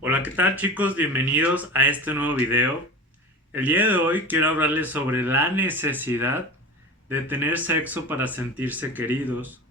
Hola, ¿qué tal chicos? Bienvenidos a este nuevo video. El día de hoy quiero hablarles sobre la necesidad de tener sexo para sentirse queridos.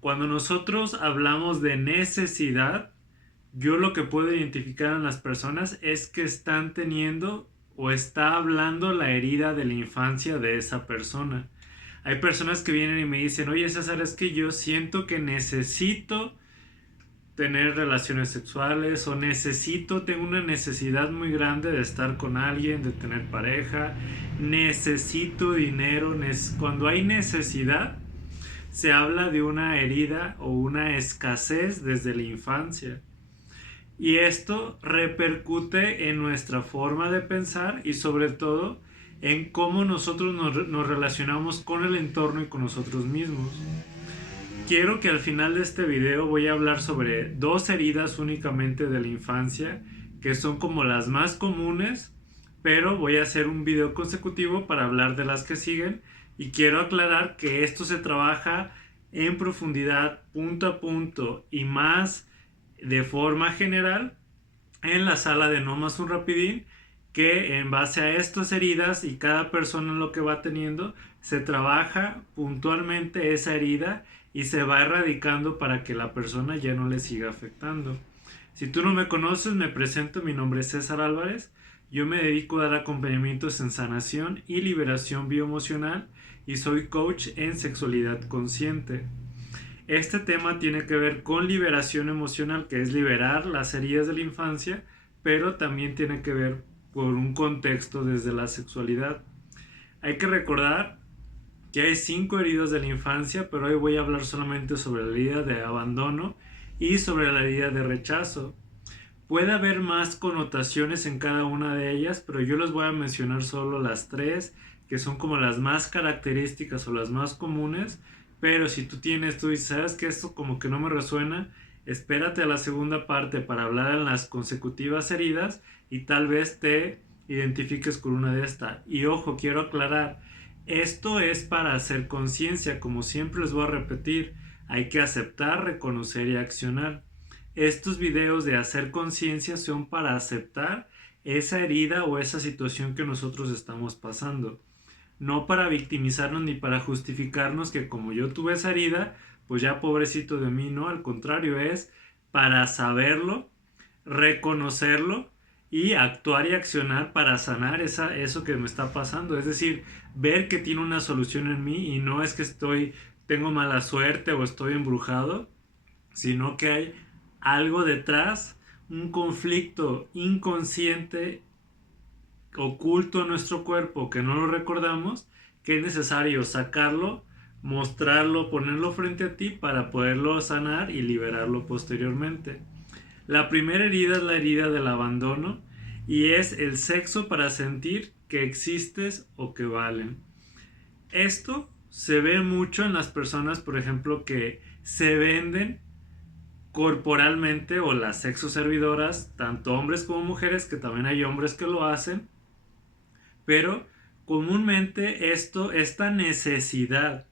Cuando nosotros hablamos de necesidad, yo lo que puedo identificar en las personas es que están teniendo o está hablando la herida de la infancia de esa persona. Hay personas que vienen y me dicen, oye César, es que yo siento que necesito tener relaciones sexuales o tengo una necesidad muy grande de estar con alguien, de tener pareja, necesito dinero. Cuando hay necesidad, se habla de una herida o una escasez desde la infancia. Y esto repercute en nuestra forma de pensar y sobre todo en cómo nosotros nos relacionamos con el entorno y con nosotros mismos. Quiero que al final de este video voy a hablar sobre dos heridas únicamente de la infancia, que son como las más comunes, pero voy a hacer un video consecutivo para hablar de las que siguen y quiero aclarar que esto se trabaja en profundidad, punto a punto y más de forma general en la sala de No Más Un Rapidín, que en base a estas heridas y cada persona lo que va teniendo, se trabaja puntualmente esa herida y se va erradicando para que la persona ya no le siga afectando. Si tú no me conoces, me presento, mi nombre es César Álvarez, yo me dedico a dar acompañamientos en sanación y liberación bioemocional y soy coach en sexualidad consciente. Este tema tiene que ver con liberación emocional, que es liberar las heridas de la infancia, pero también tiene que ver con un contexto desde la sexualidad. Hay que recordar que hay 5 heridas de la infancia, pero hoy voy a hablar solamente sobre la herida de abandono y sobre la herida de rechazo. Puede haber más connotaciones en cada una de ellas, pero yo les voy a mencionar solo las tres, que son como las más características o las más comunes. Pero si tú dices, sabes que esto como que no me resuena, espérate a la segunda parte para hablar en las consecutivas heridas y tal vez te identifiques con una de estas. Y ojo, quiero aclarar, esto es para hacer conciencia, como siempre les voy a repetir, hay que aceptar, reconocer y accionar. Estos videos de hacer conciencia son para aceptar esa herida o esa situación que nosotros estamos pasando. No para victimizarnos ni para justificarnos que como yo tuve esa herida, pues ya pobrecito de mí, no, al contrario, es para saberlo, reconocerlo y actuar y accionar para sanar eso que me está pasando. Es decir, ver que tiene una solución en mí y no es que tengo mala suerte o estoy embrujado, sino que hay algo detrás, un conflicto inconsciente oculto en nuestro cuerpo que no lo recordamos, que es necesario sacarlo, mostrarlo, ponerlo frente a ti para poderlo sanar y liberarlo posteriormente. La primera herida es la herida del abandono y es el sexo para sentir que existes o que valen. Esto se ve mucho en las personas, por ejemplo, que se venden corporalmente o las sexoservidoras, tanto hombres como mujeres, que también hay hombres que lo hacen, pero comúnmente esta necesidad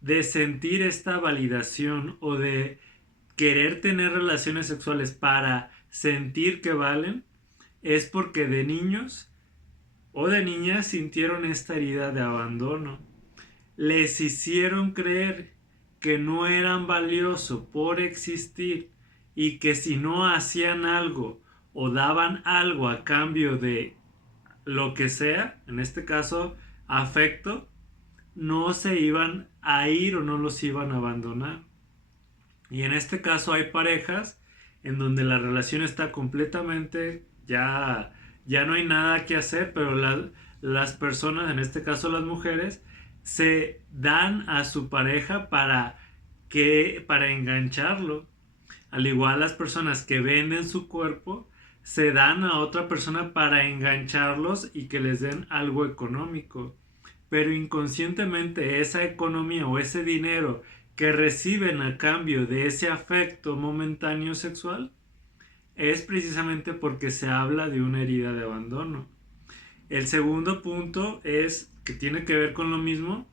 de sentir esta validación o de querer tener relaciones sexuales para sentir que valen, es porque de niños o de niñas sintieron esta herida de abandono. Les hicieron creer que no eran valiosos por existir y que si no hacían algo o daban algo a cambio de lo que sea, en este caso afecto, no se iban a ir o no los iban a abandonar. Y en este caso hay parejas en donde la relación está completamente ya no hay nada que hacer, pero las personas, en este caso las mujeres, se dan a su pareja para engancharlo. Al igual las personas que venden su cuerpo se dan a otra persona para engancharlos y que les den algo económico. Pero inconscientemente esa economía o ese dinero que reciben a cambio de ese afecto momentáneo sexual es precisamente porque se habla de una herida de abandono. El segundo punto es que tiene que ver con lo mismo,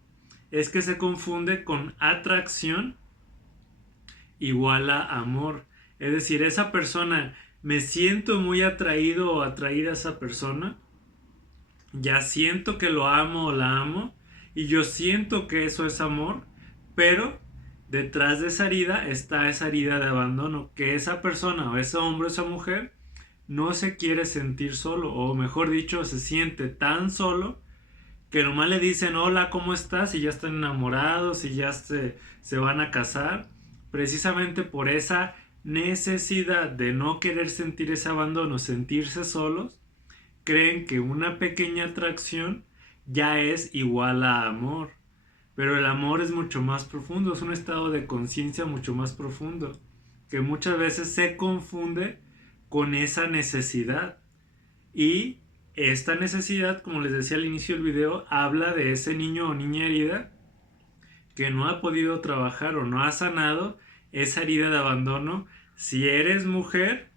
es que se confunde con atracción igual a amor. Es decir, esa persona me siento muy atraído o atraída a esa persona, ya siento que lo amo o la amo, y yo siento que eso es amor, pero detrás de esa herida está esa herida de abandono, que esa persona o ese hombre o esa mujer no se quiere sentir solo, o mejor dicho, se siente tan solo que nomás le dicen hola, ¿cómo estás? Y ya están enamorados y ya se van a casar, precisamente por esa necesidad de no querer sentir ese abandono, sentirse solos, creen que una pequeña atracción ya es igual a amor. Pero el amor es mucho más profundo, es un estado de conciencia mucho más profundo, que muchas veces se confunde con esa necesidad. Y esta necesidad, como les decía al inicio del video, habla de ese niño o niña herida que no ha podido trabajar o no ha sanado esa herida de abandono. Si eres mujer,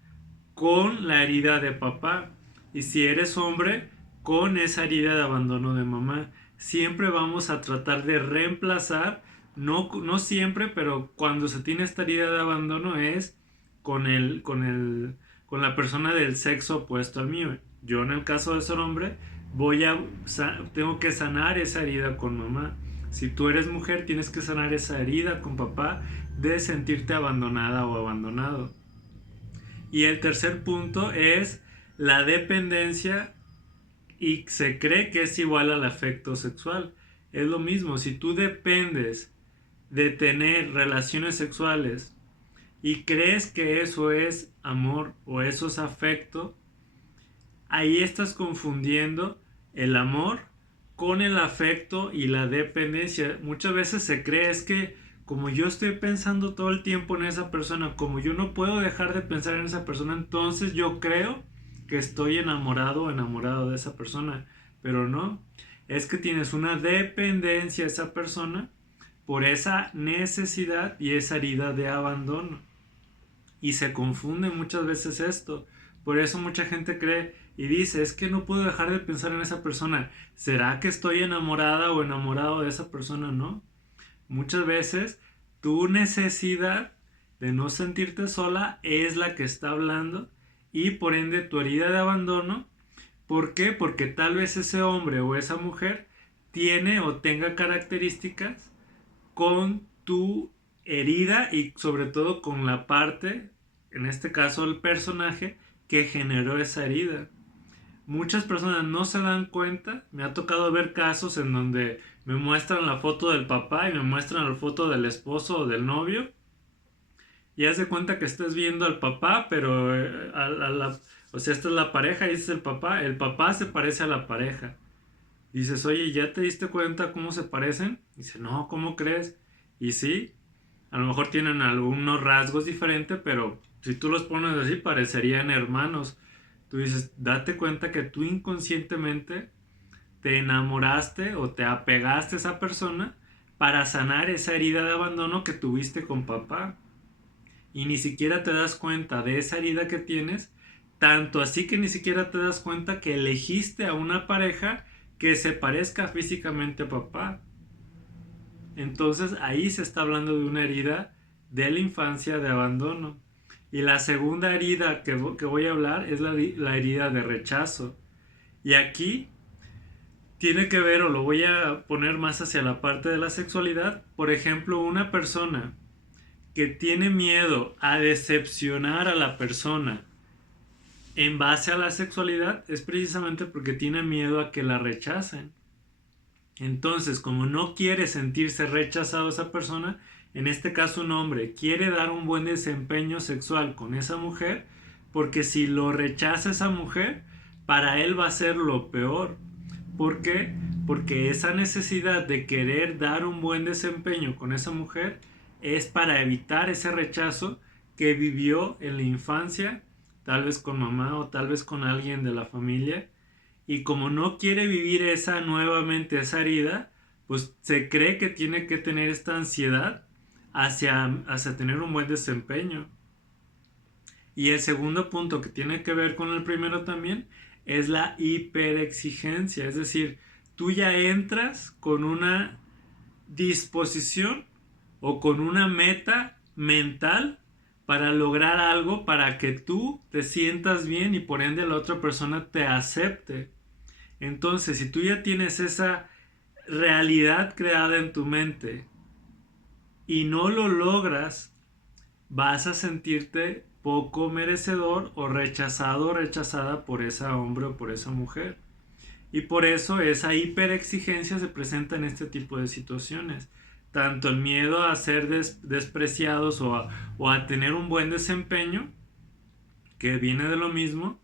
con la herida de papá. Y si eres hombre, con esa herida de abandono de mamá. Siempre vamos a tratar de reemplazar, no siempre, pero cuando se tiene esta herida de abandono es con la persona del sexo opuesto al mío. Yo en el caso de ser hombre, tengo que sanar esa herida con mamá. Si tú eres mujer, tienes que sanar esa herida con papá de sentirte abandonada o abandonado. Y el tercer punto es la dependencia, y se cree que es igual al afecto sexual. Es lo mismo, si tú dependes de tener relaciones sexuales y crees que eso es amor o eso es afecto, ahí estás confundiendo el amor con el afecto y la dependencia. Muchas veces se cree es que como yo estoy pensando todo el tiempo en esa persona, como yo no puedo dejar de pensar en esa persona, entonces yo creo que estoy enamorado o enamorado de esa persona. Pero no, es que tienes una dependencia a esa persona por esa necesidad y esa herida de abandono. Y se confunde muchas veces esto. Por eso mucha gente cree y dice, es que no puedo dejar de pensar en esa persona. ¿Será que estoy enamorada o enamorado de esa persona? No. Muchas veces tu necesidad de no sentirte sola es la que está hablando, y por ende tu herida de abandono. ¿Por qué? Porque tal vez ese hombre o esa mujer tiene o tenga características con tu herida y sobre todo con la parte, en este caso el personaje, que generó esa herida. Muchas personas no se dan cuenta. Me ha tocado ver casos en donde me muestran la foto del papá y me muestran la foto del esposo o del novio. Y haz de cuenta que estás viendo al papá, pero o sea, esta es la pareja y este es el papá. El papá se parece a la pareja. Dices, oye, ¿ya te diste cuenta cómo se parecen? Dice, no, ¿cómo crees? Y sí, a lo mejor tienen algunos rasgos diferentes, pero si tú los pones así, parecerían hermanos. Tú dices, date cuenta que tú inconscientemente te enamoraste o te apegaste a esa persona para sanar esa herida de abandono que tuviste con papá. Y ni siquiera te das cuenta de esa herida que tienes, tanto así que ni siquiera te das cuenta que elegiste a una pareja que se parezca físicamente a papá. Entonces ahí se está hablando de una herida de la infancia de abandono. Y la segunda herida que voy a hablar es la herida de rechazo. Y aquí tiene que ver, o lo voy a poner más hacia la parte de la sexualidad. Por ejemplo, una persona que tiene miedo a decepcionar a la persona en base a la sexualidad es precisamente porque tiene miedo a que la rechacen. Entonces, como no quiere sentirse rechazado a esa persona, en este caso un hombre quiere dar un buen desempeño sexual con esa mujer, porque si lo rechaza esa mujer, para él va a ser lo peor. ¿Por qué? Porque esa necesidad de querer dar un buen desempeño con esa mujer es para evitar ese rechazo que vivió en la infancia, tal vez con mamá o tal vez con alguien de la familia. Y como no quiere vivir esa herida, pues se cree que tiene que tener esta ansiedad hacia tener un buen desempeño. Y el segundo punto que tiene que ver con el primero también es la hiperexigencia. Es decir, tú ya entras con una disposición o con una meta mental para lograr algo, para que tú te sientas bien y por ende la otra persona te acepte. Entonces, si tú ya tienes esa realidad creada en tu mente y no lo logras, vas a sentirte poco merecedor o rechazado o rechazada por ese hombre o por esa mujer. Y por eso esa hiperexigencia se presenta en este tipo de situaciones. Tanto el miedo a ser despreciados o a tener un buen desempeño, que viene de lo mismo.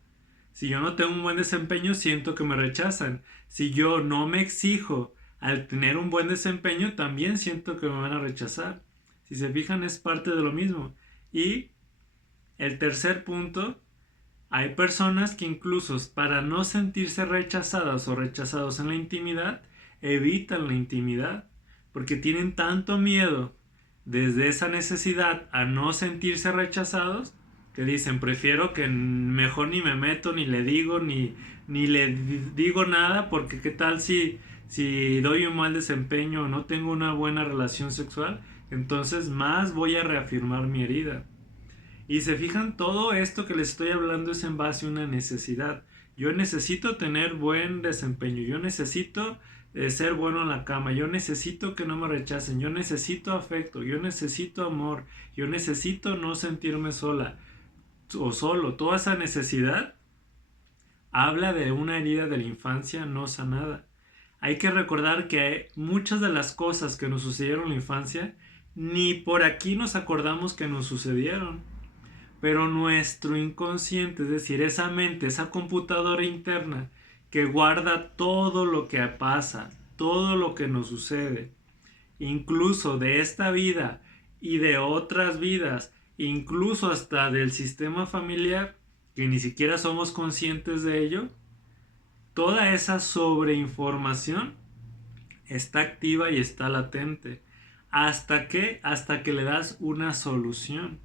Si yo no tengo un buen desempeño, siento que me rechazan. Si yo no me exijo al tener un buen desempeño, también siento que me van a rechazar. Si se fijan, es parte de lo mismo. Y el tercer punto, hay personas que incluso para no sentirse rechazadas o rechazados en la intimidad, evitan la intimidad, porque tienen tanto miedo desde esa necesidad a no sentirse rechazados, que dicen, prefiero que mejor ni me meto, ni le digo, ni le digo nada, porque qué tal si doy un mal desempeño o no tengo una buena relación sexual, entonces más voy a reafirmar mi herida. Y se fijan, todo esto que les estoy hablando es en base a una necesidad. Yo necesito tener buen desempeño, yo necesito ser bueno en la cama, yo necesito que no me rechacen, yo necesito afecto, yo necesito amor, yo necesito no sentirme sola o solo. Toda esa necesidad habla de una herida de la infancia no sanada. Hay que recordar que muchas de las cosas que nos sucedieron en la infancia, ni por aquí nos acordamos que nos sucedieron. Pero nuestro inconsciente, es decir, esa mente, esa computadora interna que guarda todo lo que pasa, todo lo que nos sucede, incluso de esta vida y de otras vidas, incluso hasta del sistema familiar, que ni siquiera somos conscientes de ello, toda esa sobreinformación está activa y está latente. ¿Hasta qué? Hasta que le das una solución.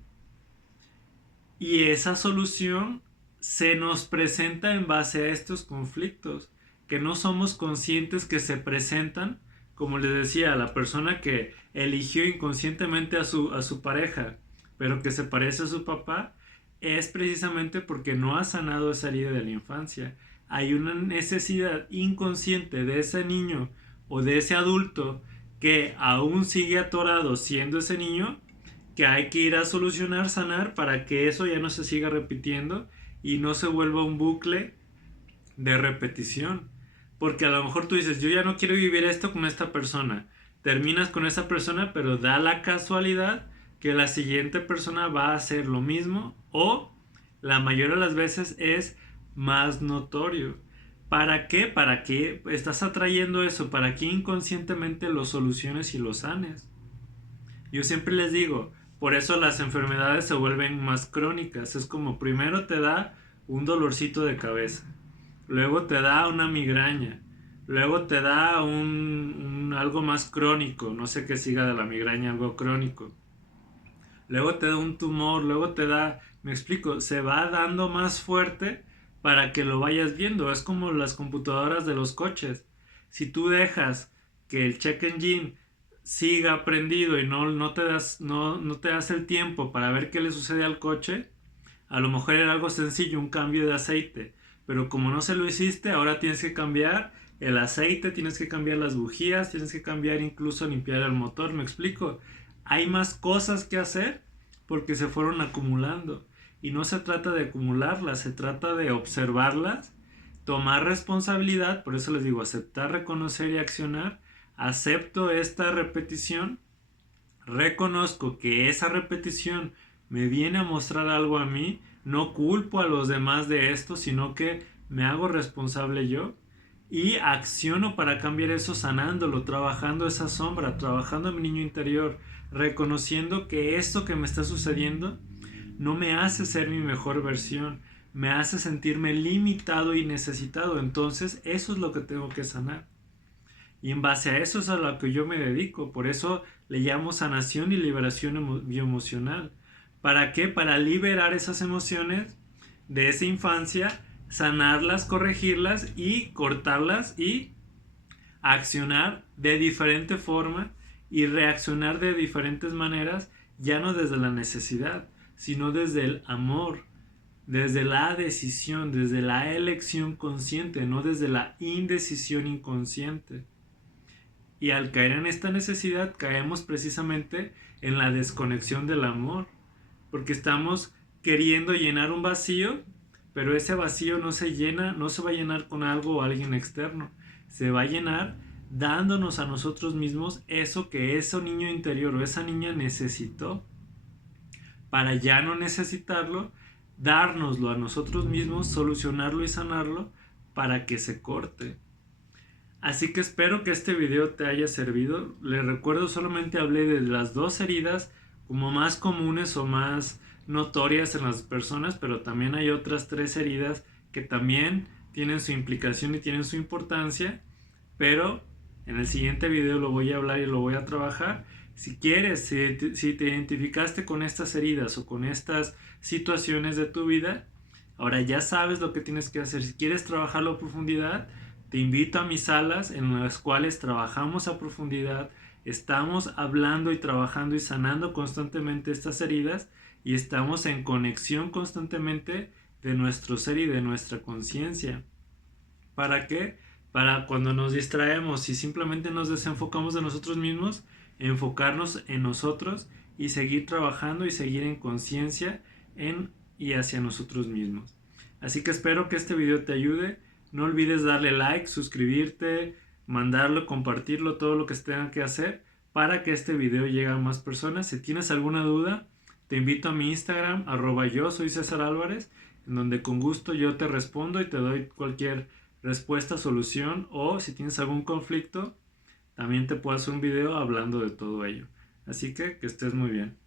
Y esa solución se nos presenta en base a estos conflictos, que no somos conscientes que se presentan, como les decía, la persona que eligió inconscientemente a su pareja, pero que se parece a su papá, es precisamente porque no ha sanado esa herida de la infancia. Hay una necesidad inconsciente de ese niño o de ese adulto que aún sigue atorado siendo ese niño, que hay que ir a solucionar, sanar, para que eso ya no se siga repitiendo y no se vuelva un bucle de repetición. Porque a lo mejor tú dices, yo ya no quiero vivir esto con esta persona. Terminas con esa persona, pero da la casualidad que la siguiente persona va a hacer lo mismo, o la mayoría de las veces es más notorio. ¿Para qué? ¿Para qué estás atrayendo eso? ¿Para que inconscientemente lo soluciones y lo sanes? Yo siempre les digo, por eso las enfermedades se vuelven más crónicas. Es como primero te da un dolorcito de cabeza, luego te da una migraña, luego te da algo más crónico, no sé qué siga de la migraña, algo crónico. Luego te da un tumor, luego te da, me explico, se va dando más fuerte para que lo vayas viendo. Es como las computadoras de los coches. Si tú dejas que el check engine siga prendido y no te das el tiempo para ver qué le sucede al coche, a lo mejor era algo sencillo, un cambio de aceite, pero como no se lo hiciste, ahora tienes que cambiar el aceite, tienes que cambiar las bujías, tienes que cambiar, incluso limpiar el motor. ¿Me explico? Hay más cosas que hacer porque se fueron acumulando, y no se trata de acumularlas, se trata de observarlas, tomar responsabilidad. Por eso les digo, aceptar, reconocer y accionar. Acepto esta repetición, reconozco que esa repetición me viene a mostrar algo a mí, no culpo a los demás de esto, sino que me hago responsable yo y acciono para cambiar eso, sanándolo, trabajando esa sombra, trabajando en mi niño interior, reconociendo que esto que me está sucediendo no me hace ser mi mejor versión, me hace sentirme limitado y necesitado. Entonces eso es lo que tengo que sanar. Y en base a eso es a lo que yo me dedico. Por eso le llamo sanación y liberación bioemocional. ¿Para qué? Para liberar esas emociones de esa infancia, sanarlas, corregirlas y cortarlas, y accionar de diferente forma y reaccionar de diferentes maneras, ya no desde la necesidad, sino desde el amor, desde la decisión, desde la elección consciente, no desde la indecisión inconsciente. Y al caer en esta necesidad, caemos precisamente en la desconexión del amor, porque estamos queriendo llenar un vacío, pero ese vacío no se llena, no se va a llenar con algo o alguien externo, se va a llenar dándonos a nosotros mismos eso que ese niño interior o esa niña necesitó, para ya no necesitarlo, dárnoslo a nosotros mismos, solucionarlo y sanarlo para que se corte. Así que espero que este video te haya servido. Les recuerdo, solamente hablé de las dos heridas como más comunes o más notorias en las personas, pero también hay otras tres heridas que también tienen su implicación y tienen su importancia, pero en el siguiente video lo voy a hablar y lo voy a trabajar. Si quieres, si te identificaste con estas heridas o con estas situaciones de tu vida, ahora ya sabes lo que tienes que hacer. Si quieres trabajarlo a profundidad, te invito a mis salas en las cuales trabajamos a profundidad, estamos hablando y trabajando y sanando constantemente estas heridas y estamos en conexión constantemente de nuestro ser y de nuestra conciencia. ¿Para qué? Para cuando nos distraemos y simplemente nos desenfocamos de nosotros mismos, enfocarnos en nosotros y seguir trabajando y seguir en conciencia en y hacia nosotros mismos. Así que espero que este video te ayude. No olvides darle like, suscribirte, mandarlo, compartirlo, todo lo que se tenga que hacer para que este video llegue a más personas. Si tienes alguna duda, te invito a mi Instagram, @yo soy César Álvarez, en donde con gusto yo te respondo y te doy cualquier respuesta, solución, o si tienes algún conflicto, también te puedo hacer un video hablando de todo ello. Así que estés muy bien.